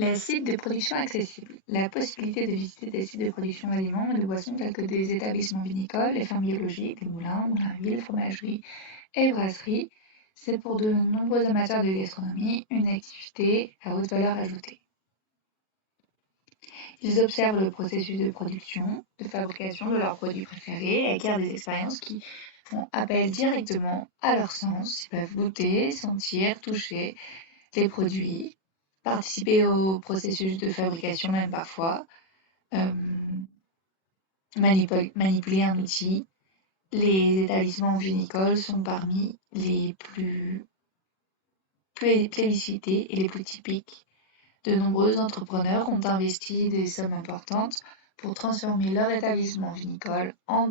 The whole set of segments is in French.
Les sites de production accessibles. La possibilité de visiter des sites de production d'aliments et de boissons tels que des établissements vinicoles, les fermes biologiques, des moulins, moulins-villes, fromageries et brasseries, c'est pour de nombreux amateurs de gastronomie une activité à haute valeur ajoutée. Ils observent le processus de production, de fabrication de leurs produits préférés et acquièrent des expériences qui font appel directement à leur sens. Ils peuvent goûter, sentir, toucher les produits, participer au processus de fabrication même parfois, euh, manipuler un outil. Les établissements vinicoles sont parmi les plus plébiscités et les plus typiques. De nombreux entrepreneurs ont investi des sommes importantes pour transformer leur établissement vinicole en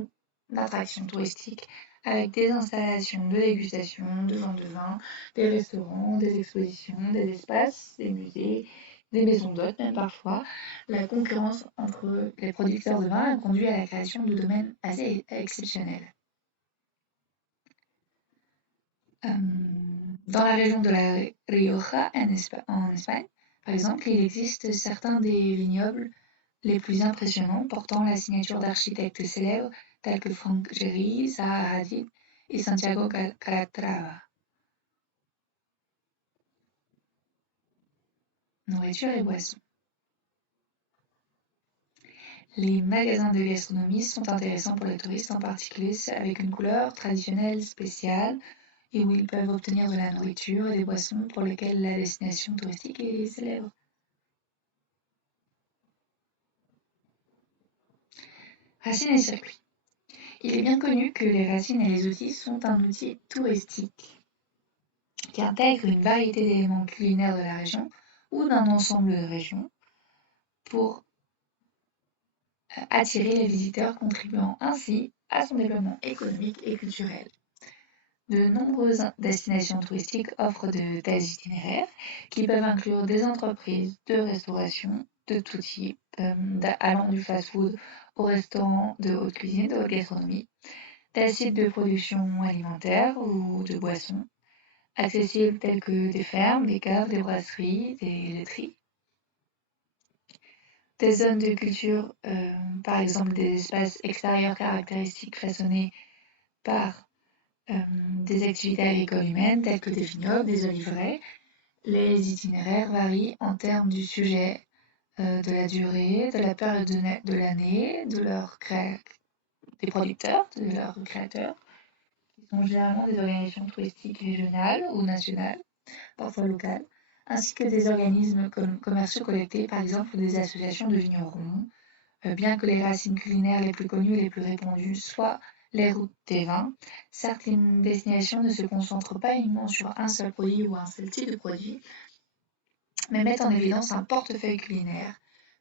attraction touristique avec des installations de dégustation, de vente de vin, des restaurants, des expositions, des espaces, des musées, des maisons d'hôtes même parfois. La concurrence entre les producteurs de vin a conduit à la création de domaines assez exceptionnels. Euh, Dans la région de la Rioja, en Espagne, par exemple, il existe certains des vignobles les plus impressionnants portant la signature d'architectes célèbres tels que Frank Gehry, Zaha Hadid et Santiago Calatrava. Nourriture et boissons. Les magasins de gastronomie sont intéressants pour les touristes, en particulier avec une couleur traditionnelle spéciale et où ils peuvent obtenir de la nourriture et des boissons pour lesquelles la destination touristique est célèbre. Racines et circuits. Il est bien connu que les racines et les outils sont un outil touristique qui intègre une variété d'éléments culinaires de la région ou d'un ensemble de régions pour attirer les visiteurs, contribuant ainsi à son développement économique et culturel. De nombreuses destinations touristiques offrent de tels itinéraires qui peuvent inclure des entreprises de restauration de tout type, allant du fast-food au restaurant de haute cuisine, de haute gastronomie, des sites de production alimentaire ou de boissons, accessibles tels que des fermes, des caves, des brasseries, des laiteries. Des zones de culture, par exemple des espaces extérieurs caractéristiques façonnés par des activités agricoles humaines telles que des vignobles, des oliveraies. Les itinéraires varient en termes du sujet, de la durée, de la période de l'année, des producteurs, de leurs créateurs, qui sont généralement des organisations touristiques régionales ou nationales, parfois locales, ainsi que des organismes commerciaux collectés, par exemple des associations de vignerons, bien que les racines culinaires les plus connues et les plus répandues soient les routes des vins, certaines destinations ne se concentrent pas uniquement sur un seul produit ou un seul type de produit, mais mettent en évidence un portefeuille culinaire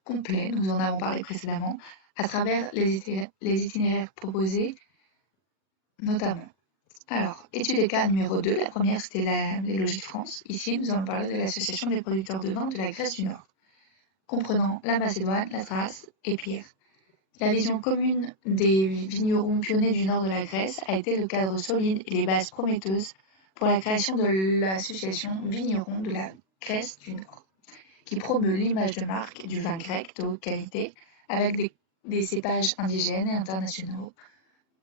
complet, nous en avons parlé précédemment, à travers les itinéraires proposés notamment. Alors, étude des cas numéro 2, la première c'était les Logis de France. Ici, nous allons parler de l'association des producteurs de vin de la Grèce du Nord, comprenant la Macédoine, la Thrace et Pire. La vision commune des vignerons pionniers du nord de la Grèce a été le cadre solide et les bases prometteuses pour la création de l'association Vignerons de la Grèce du Nord, qui promeut l'image de marque du vin grec de haute qualité avec des cépages indigènes et internationaux,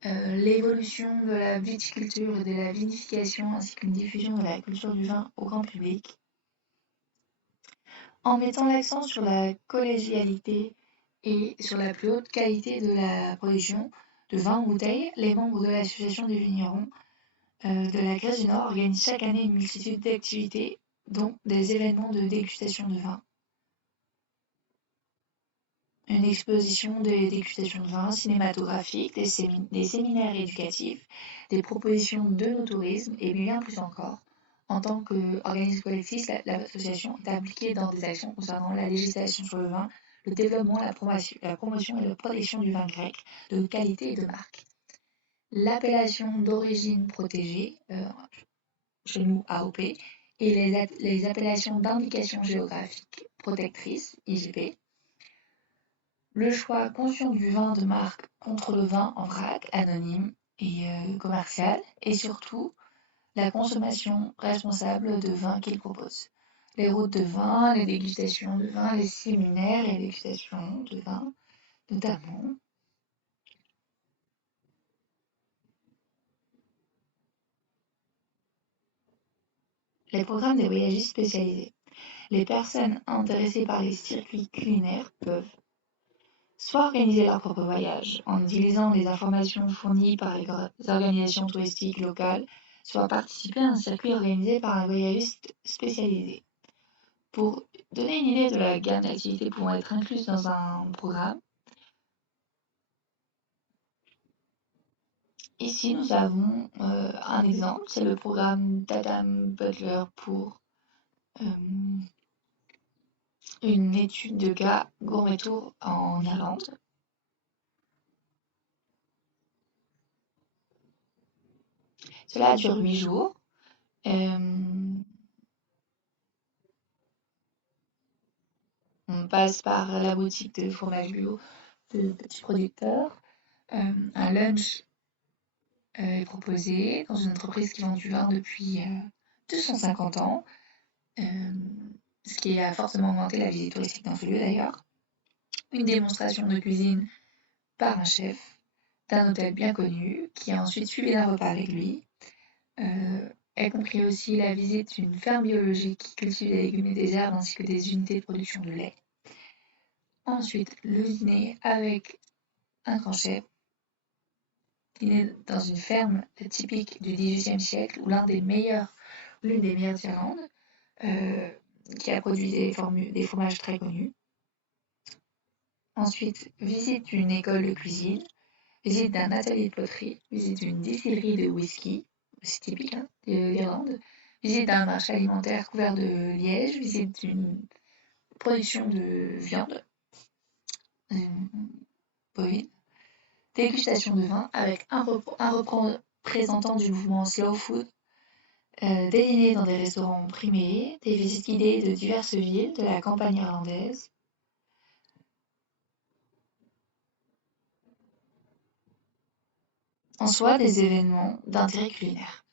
l'évolution de la viticulture et de la vinification ainsi qu'une diffusion de la culture du vin au grand public, en mettant l'accent sur la collégialité et sur la plus haute qualité de la production de vin en bouteille. Les membres de l'association des vignerons de la Grèce du Nord organisent chaque année une multitude d'activités, dont des événements de dégustation de vin, une exposition des dégustations de vin cinématographiques, des séminaires éducatifs, des propositions de no tourisme et bien plus encore. En tant qu'organisme collectif, l'association est impliquée dans des actions concernant la législation sur le vin, le développement, la promotion et la protection du vin grec de qualité et de marque. L'appellation d'origine protégée, chez nous AOP, et les appellations d'indication géographique protectrice, IGP. Le choix conscient du vin de marque contre le vin en vrac, anonyme et commercial, et surtout la consommation responsable de vin qu'il propose. les routes de vin, les dégustations de vin, les séminaires et dégustations de vin, notamment. Les programmes des voyagistes spécialisés. Les personnes intéressées par les circuits culinaires peuvent soit organiser leur propre voyage en utilisant les informations fournies par les organisations touristiques locales, soit participer à un circuit organisé par un voyagiste spécialisé. Pour donner une idée de la gamme d'activités pouvant être incluses dans un programme, ici nous avons un exemple, c'est le programme d'Adam Butler pour une étude de cas Gourmet Tour en Irlande. Cela dure 8 jours. On passe par la boutique de fromage bio de petits producteurs. Un lunch est proposé dans une entreprise qui vend du vin depuis 250 ans, ce qui a fortement augmenté la visite touristique dans ce lieu d'ailleurs. Une démonstration de cuisine par un chef d'un hôtel bien connu qui a ensuite suivi un repas avec lui. Est compris aussi la visite d'une ferme biologique qui cultive des légumes et des herbes ainsi que des unités de production de lait. Ensuite, le dîner avec un grand chef, dîner dans une ferme typique du XVIIIe siècle où l'une des meilleures d'Irlande, qui a produit des fromages très connus. Ensuite, visite d'une école de cuisine, visite d'un atelier de poterie, visite d'une distillerie de whisky, c'est typique d'Irlande, visite d'un marché alimentaire couvert de liège, visite d'une production de viande bovine, dégustation de vin avec un représentant du mouvement Slow Food, des dîners dans des restaurants primés, des visites guidées de diverses villes de la campagne irlandaise. En soi, des événements d'intérêt culinaire.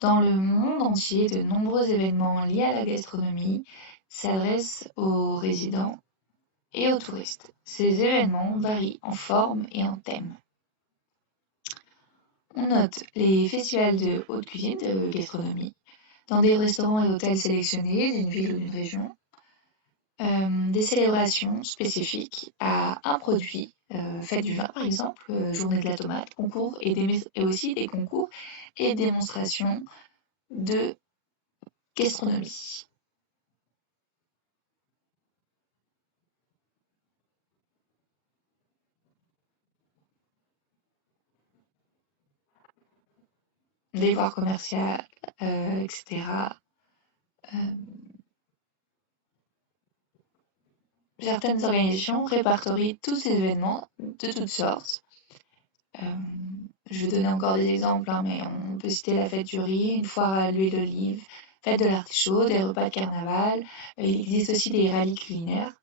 Dans le monde entier, de nombreux événements liés à la gastronomie s'adressent aux résidents et aux touristes. Ces événements varient en forme et en thème. On note les festivals de haute cuisine, de gastronomie, dans des restaurants et hôtels sélectionnés d'une ville ou d'une région, des célébrations spécifiques à un produit, fête du vin par exemple, journée de la tomate, concours et aussi des concours et démonstrations de gastronomie. Des foires commerciales, etc. Certaines organisations répertorient tous ces événements de toutes sortes. Je vais donner encore des exemples, mais on peut citer la fête du riz, une foire à l'huile d'olive, fête de l'artichaut, des repas de carnaval. Il existe aussi des rallyes culinaires.